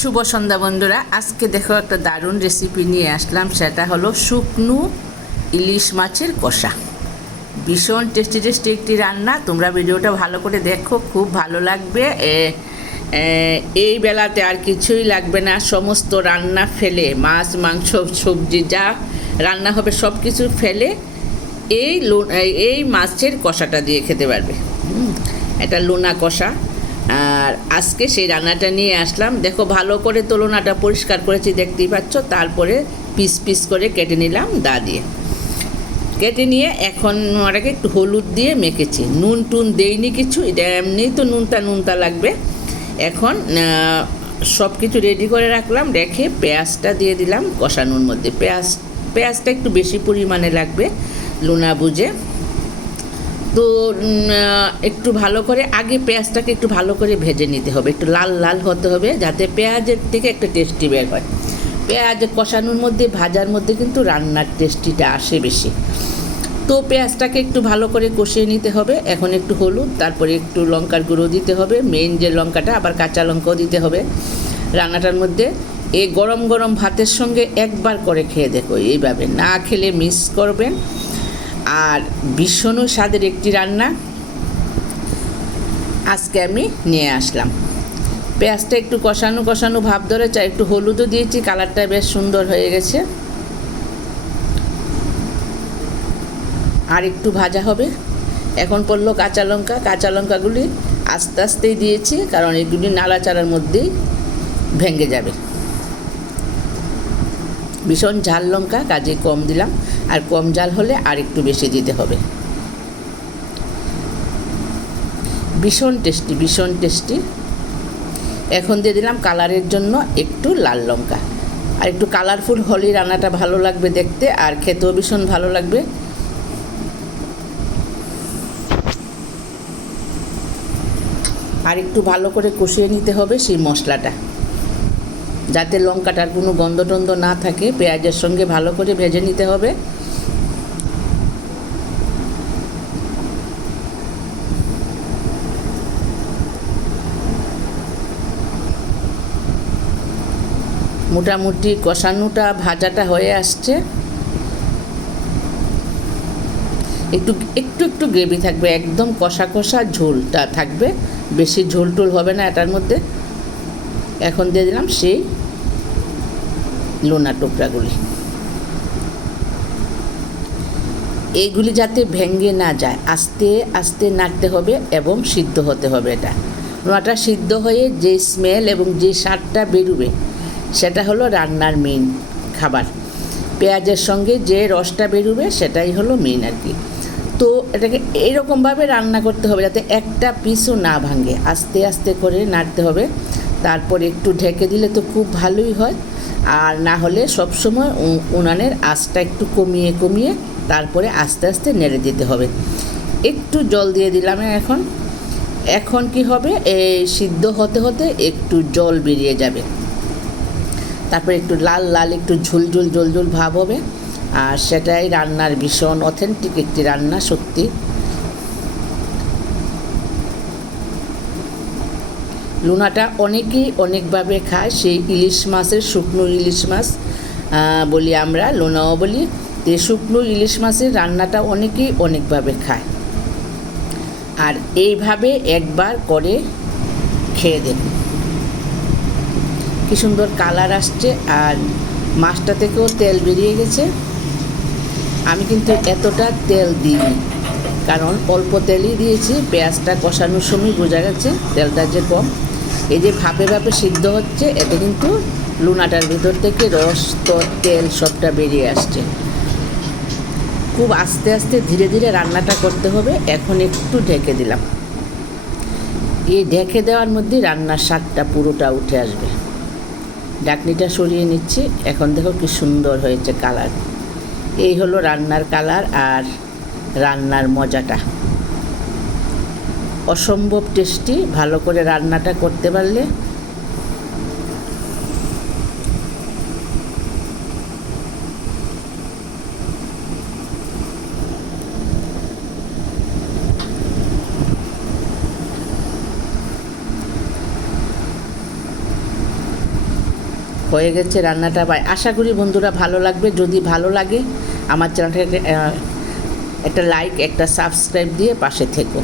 শুভ সন্ধ্যা বন্ধুরা, আজকে দেখো একটা দারুণ রেসিপি নিয়ে আসলাম। সেটা হলো শুকনো ইলিশ মাছের কষা। ভীষণ টেস্টি টেস্টি একটি রান্না। তোমরা ভিডিওটা ভালো করে দেখো, খুব ভালো লাগবে। এই বেলাতে আর কিছুই লাগবে না, সমস্ত রান্না ফেলে, মাছ মাংস সবজি যা রান্না হবে সব কিছু ফেলে এই মাছের কষাটা দিয়ে খেতে পারবে। এটা লোনা কষা। আর আজকে সেই রান্নাটা নিয়ে আসলাম। দেখো ভালো করে তুলনাটা পরিষ্কার করেছি, দেখতেই পাচ্ছ। তারপরে পিস পিস করে কেটে নিলাম দা দিয়ে। কেটে নিয়ে এখন ওটাকে একটু হলুদ দিয়ে মেখেছি, নুন টুন দেইনি কিছু, এটা এমনিই তো নুনতা লাগবে। এখন সব কিছু রেডি করে রাখলাম, রেখে পেঁয়াজটা দিয়ে দিলাম কষানোর মধ্যে। পেঁয়াজটা একটু বেশি পরিমাণে লাগবে লোনা বুঝে। তো একটু ভালো করে আগে পেঁয়াজটাকে একটু ভালো করে ভেজে নিতে হবে, একটু লাল লাল হতে হবে, যাতে পেঁয়াজের থেকে একটা টেস্টি বের হয়। পেঁয়াজ কষানোর মধ্যে, ভাজার মধ্যে কিন্তু রান্নার টেস্টিটা আসে বেশি। তো পেঁয়াজটাকে একটু ভালো করে কষিয়ে নিতে হবে। এখন একটু হলুদ, তারপরে একটু লঙ্কার গুঁড়ো দিতে হবে, মেইন যে লঙ্কাটা, আবার কাঁচা লঙ্কাও দিতে হবে রান্নাটার মধ্যে। এই গরম গরম ভাতের সঙ্গে একবার করে খেয়ে দেখো, এইভাবে না খেলে মিস করবেন। আর ভীষণ স্বাদের একটি রান্না আজকে আমি নিয়ে আসলাম। পেঁয়াজটা একটু কষানো ভাব ধরে, চাই একটু হলুদও দিয়েছি, কালারটা বেশ সুন্দর হয়ে গেছে। আর একটু ভাজা হবে। এখন পড়লো কাঁচা লঙ্কাগুলি আস্তে আস্তেই দিয়েছি, কারণ এগুলি নাড়াচাড়ার মধ্যেই ভেঙে যাবে। ভীষণ ঝাল লঙ্কা, কাজে কম দিলাম, আর কম ঝাল হলে আর একটু বেশি দিতে হবে। ভীষণ টেস্টি। এখন দিয়ে দিলাম কালারের জন্য একটু লাল লঙ্কা। আর একটু কালারফুল হলেই রান্নাটা ভালো লাগবে দেখতে, আর খেতেও ভীষণ ভালো লাগবে। আর একটু ভালো করে কষিয়ে নিতে হবে সেই মশলাটা, যাতে লঙ্কাটার কোনো গন্ধ টন্ধ না থাকে। পেঁয়াজের সঙ্গে ভালো করে ভেজে নিতে হবে। মোটামুটি কষানোটা ভাজাটা হয়ে আসছে। একটু গ্রেভি থাকবে, একদম কষা ঝোলটা থাকবে, বেশি ঝোল টোল হবে না এটার মধ্যে। এখন দিয়ে দিলাম সেই লোনা টুকরাগুলি। এইগুলি যাতে ভেঙে না যায়, আস্তে আস্তে নাড়তে হবে এবং সিদ্ধ হতে হবে। লোনাটা সিদ্ধ হয়ে যে স্মেল এবং যে স্বাদটা বেরোবে, সেটা হলো রান্নার মেইন খাবার। পেঁয়াজের সঙ্গে যে রসটা বেরোবে সেটাই হলো মেইন আর কি। তো এটাকে এইরকমভাবে রান্না করতে হবে যাতে একটা পিসও না ভাঙে, আস্তে আস্তে করে নাড়তে হবে। তারপর একটু ঢেকে দিলে তো খুব ভালোই হয়। আর না হলে সবসময় উনানের আঁচটা একটু কমিয়ে তারপরে আস্তে আস্তে নেড়ে দিতে হবে। একটু জল দিয়ে দিলাম। এখন কি হবে, এই সিদ্ধ হতে হতে একটু জল বেরিয়ে যাবে, তারপরে একটু লাল একটু ঝোল ভাব হবে। আর সেটাই রান্নার ভীষণ অথেন্টিক একটি রান্না সত্যি। লোনাটা অনেকেই অনেকভাবে খায়। সেই ইলিশ মাছের, শুকনো ইলিশ মাছ বলি আমরা, লোনাও বলি। তো শুকনো ইলিশ মাছের রান্নাটা অনেকেই অনেকভাবে খায়। আর এইভাবে একবার করে খেয়ে দেখুন, কি সুন্দর কালার আসছে। আর মাছটা থেকেও তেল বেরিয়ে গেছে। আমি কিন্তু এতটা তেল দিইনি, কারণ অল্প তেলই দিয়েছি। পেঁয়াজটা কষানোর সময় বোঝা গেছে তেলটা যে কম। এই যে ভাপে সিদ্ধ হচ্ছে, এতে কিন্তু লোনাটার ভিতর থেকে রস, তেল সবটা বেরিয়ে আসছে। খুব আস্তে আস্তে ধীরে ধীরে রান্নাটা করতে হবে। এখন একটু ঢেকে দিলাম। এই ঢেকে দেওয়ার মধ্যে রান্নার স্বাদটা পুরোটা উঠে আসবে। ঢাকনিটা সরিয়ে নিচ্ছি। এখন দেখো কি সুন্দর হয়েছে কালার। এই হলো রান্নার কালার আর রান্নার মজাটা। অসম্ভব টেস্টি, ভালো করে রান্নাটা করতে পারলে। হয়ে গেছে রান্নাটা। আশা করি বন্ধুরা ভালো লাগবে। যদি ভালো লাগে আমার চ্যানেলটাকে একটা লাইক একটা সাবস্ক্রাইব দিয়ে পাশে থেকো।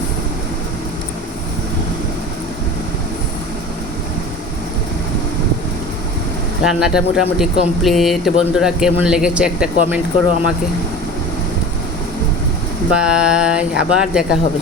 রান্নাটা মোটামুটি কমপ্লিট। বন্ধুরা কেমন লেগেছে একটা কমেন্ট করো আমাকে। বাই, আবার দেখা হবে।